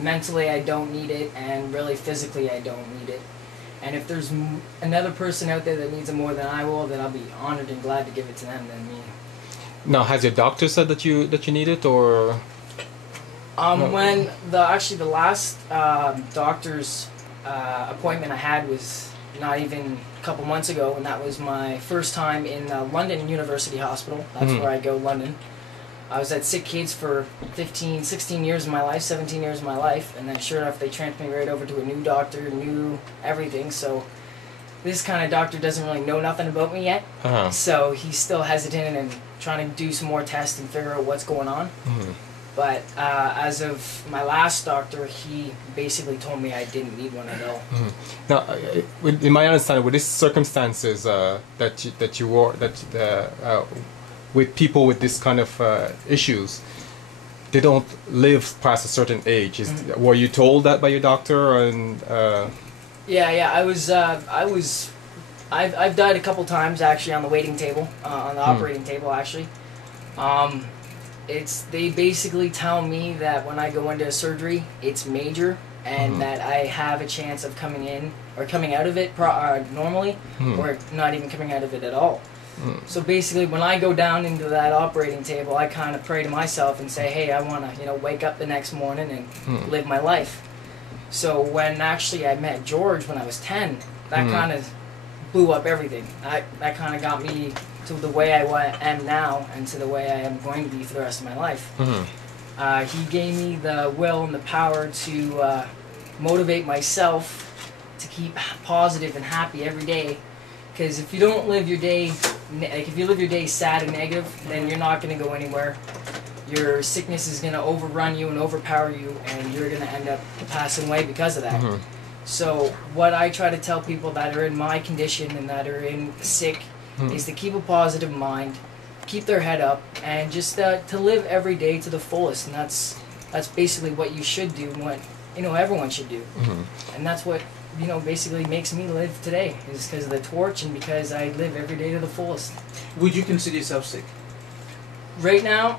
Mentally I don't need it, and really physically I don't need it. And if there's another person out there that needs it more than I will, then I'll be honored and glad to give it to them than me. Now, has your doctor said that you need it, or? No. When the last doctor's appointment I had was not even a couple months ago, and that was my first time in London University Hospital. That's where I go, London. I was at sick kids for 15, 16 years of my life, 17 years of my life, and then sure enough they transferred me right over to a new doctor, new everything. So this kind of doctor doesn't really know nothing about me yet, so he's still hesitant and trying to do some more tests and figure out what's going on. But as of my last doctor, he basically told me I didn't need one at all. Now, in my understanding, with these circumstances with people with this kind of issues, they don't live past a certain age. Were you told that by your doctor? And yeah, I've died a couple times actually on the waiting table, on the operating table actually. They basically tell me that when I go into a surgery, it's major, and that I have a chance of coming in or coming out of it normally, or not even coming out of it at all. So basically, when I go down into that operating table, I kind of pray to myself and say, hey, I want to, wake up the next morning and live my life. So when actually I met George when I was 10, that kind of blew up everything. That kind of got me to the way I am now and to the way I am going to be for the rest of my life. He gave me the will and the power to motivate myself to keep positive and happy every day. Because if you don't live your day, if you live your day sad and negative, then you're not going to go anywhere. Your sickness is going to overrun you and overpower you, and you're going to end up passing away because of that. So what I try to tell people that are in my condition and that are sick is to keep a positive mind, keep their head up, and just to live every day to the fullest. And that's basically what you should do, and what everyone should do. And that's what basically makes me live today, is because of the torch and because I live every day to the fullest. Would you consider yourself sick? Right now,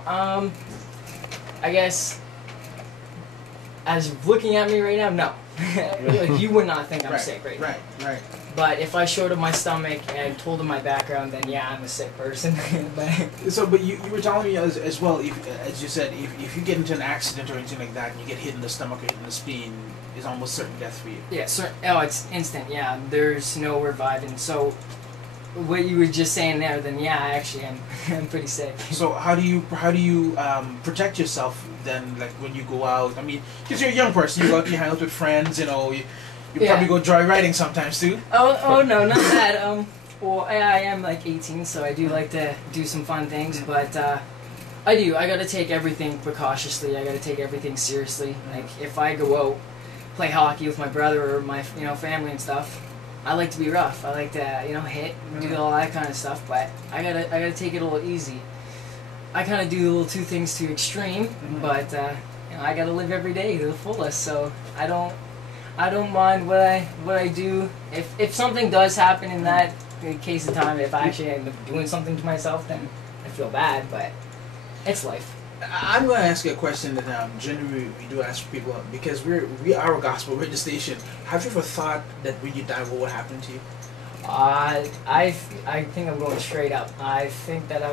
I guess, as looking at me right now, no. Like, you would not think I'm sick right now. Right. But if I showed him my stomach and told him my background, then yeah, I'm a sick person. But you were telling me as well, as you said, if you get into an accident or anything like that and you get hit in the stomach or hit in the spleen, it's almost certain death for you. Yeah, it's instant, yeah. There's no reviving. So what you were just saying there, then yeah, I actually am I'm pretty sick. So how do you protect yourself then, like when you go out? I mean, because you're a young person, you go out, you hang out with friends, you probably go dry riding sometimes too. Oh no, not that. Well, I am like 18, so I do like to do some fun things, but I gotta take everything precautiously. I gotta take everything seriously. Like if I go out, play hockey with my brother or my family and stuff, I like to be rough. I like to hit, do all that kind of stuff, but I gotta take it a little easy. I kind of do a little too things too extreme, but I gotta live every day to the fullest. So I don't mind what I do. If something does happen in that case of time, if I actually end up doing something to myself, then I feel bad, but it's life. I'm going to ask you a question that generally we do ask people, because we are a gospel radio station. Have you ever thought that when you die, what would happen to you? I think I'm going straight up. I think that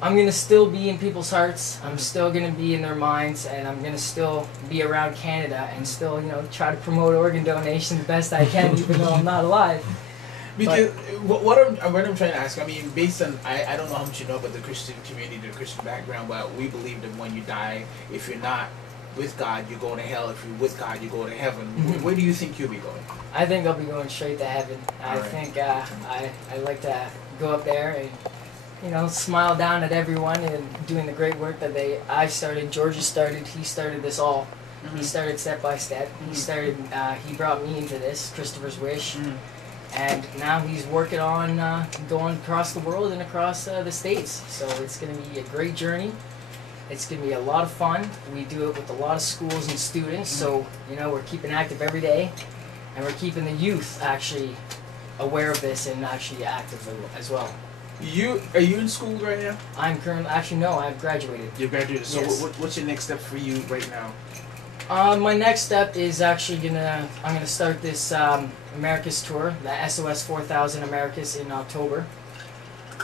I'm gonna still be in people's hearts. I'm still gonna be in their minds, and I'm gonna still be around Canada and still try to promote organ donation the best I can, even though I'm not alive. Because what I'm trying to ask, I mean, based on I don't know how much you know about the Christian community, the Christian background, but we believe that when you die, if you're not with God, you go to hell. If you're with God, you go to heaven. Where do you think you'll be going? I think I'll be going straight to heaven. I think I like to go up there and smile down at everyone and doing the great work that I started. George started. He started this all. He started step by step. He started. He brought me into this, Kristopher's Wish. And now he's working on going across the world and across the States. So it's going to be a great journey. It's going to be a lot of fun. We do it with a lot of schools and students. So, we're keeping active every day. And we're keeping the youth actually aware of this and actually active as well. Are you in school right now? I'm currently, actually no, I've graduated. You graduated. So Yes. what's your next step for you right now? My next step is actually I'm gonna start this Americas tour, the SOS 4000 Americas in October.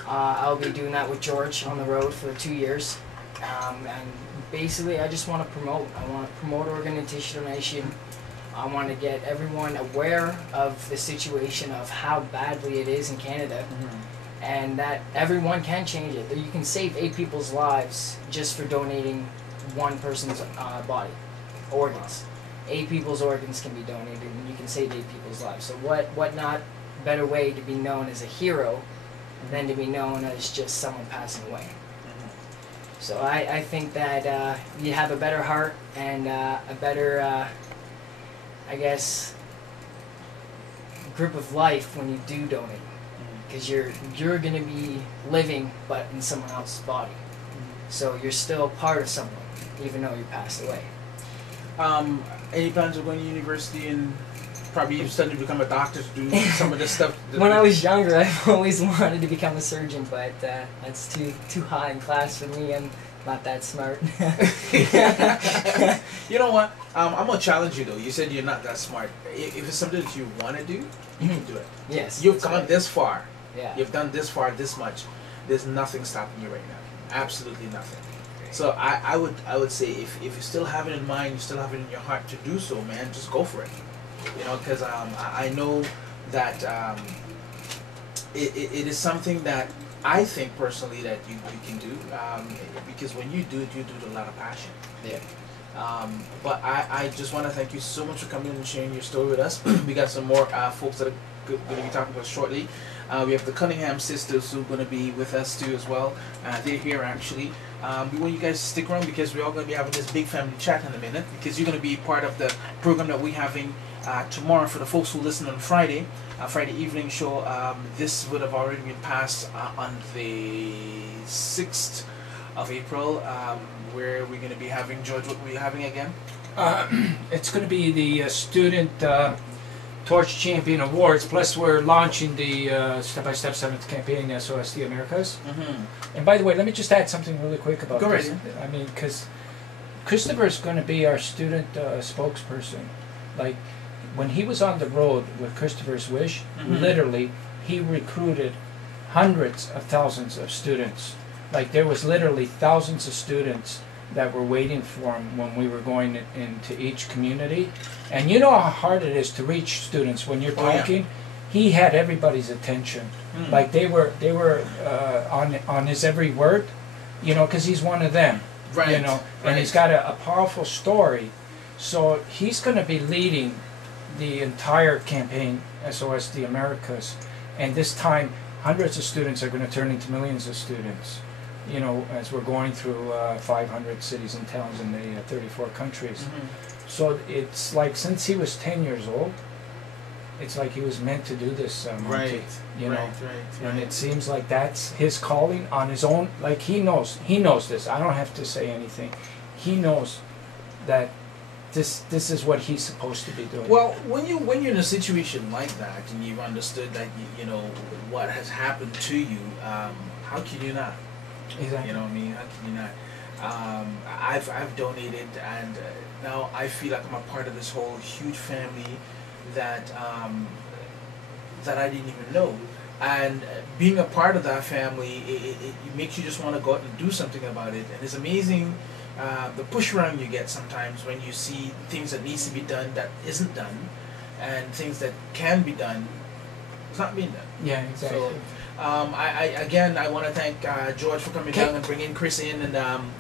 I'll be doing that with George on the road for 2 years. And basically I just want to promote. I want to promote organ donation. I want to get everyone aware of the situation of how badly it is in Canada. And that everyone can change it. That you can save 8 people's lives just for donating one person's body, organs. 8 people's organs can be donated, and you can save 8 people's lives. So what not better way to be known as a hero than to be known as just someone passing away. So I think that you have a better heart and a better, I guess, grip of life when you do donate. Because you're going to be living, but in someone else's body. So you're still part of someone, even though you passed away. Any plans of going to university and probably studying to become a doctor to do some of this stuff? When I was younger, I've always wanted to become a surgeon, but that's too high in class for me. I'm not that smart. You know what? I'm gonna challenge you though. You said you're not that smart. If it's something that you want to do, you can do it. Yes. You've gone this far. Yeah. You've done this far, this much. There's nothing stopping you right now. Absolutely nothing. So I would say if you still have it in mind, you still have it in your heart to do so, man, just go for it. You know, because I know that it is something that I think personally that you can do, because when you do it with a lot of passion. Yeah. But I just want to thank you so much for coming in and sharing your story with us. We got some more folks that are going to be talking about shortly. We have the Cunningham sisters who are going to be with us too as well. They're here actually. We want you guys to stick around because we're all going to be having this big family chat in a minute, because you're going to be part of the program that we're having tomorrow for the folks who listen on Friday. Friday evening show. This would have already been passed on the 6th of April, where we're going to be having, George, what were you having again? It's going to be the Student Torch Champion Awards, plus we're launching the Step-by-Step 7th campaign, SOS the Americas. And by the way, let me just add something really quick about this. Go right I mean, because Kristopher is going to be our student spokesperson. Like, when he was on the road with Kristopher's Wish, literally, he recruited hundreds of thousands of students. Like, there was literally thousands of students that were waiting for him when we were going into each community. And you know how hard it is to reach students when you're talking? He had everybody's attention. Like, they were on his every word, you know, because he's one of them. Right. You know, and he's got a powerful story. So he's going to be leading the entire campaign, SOS the Americas. And this time, hundreds of students are going to turn into millions of students, you know, as we're going through 500 cities and towns in the 34 countries. So it's like, since he was 10 years old, it's like he was meant to do this, Monty, you know. And it seems like that's his calling on his own. Like, he knows this. I don't have to say anything. He knows that this is what he's supposed to be doing. Well, when you're in a situation like that and you've understood that you know what has happened to you, how can you not? Exactly. You know what I mean? How can you not? I've donated, and now I feel like I'm a part of this whole huge family that that I didn't even know. And being a part of that family, it makes you just want to go out and do something about it. And it's amazing the push around you get sometimes when you see things that needs to be done that isn't done, and things that can be done, it's not being done. Yeah, exactly. So, I want to thank George for coming down and bringing Kris in, and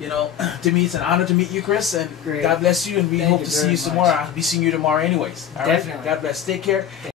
you know, to me it's an honor to meet you, Kris, and Great. God bless you, and we Thank hope you to see very you some much. more. I'll be seeing you tomorrow anyways. All right? Definitely. God bless. Take care.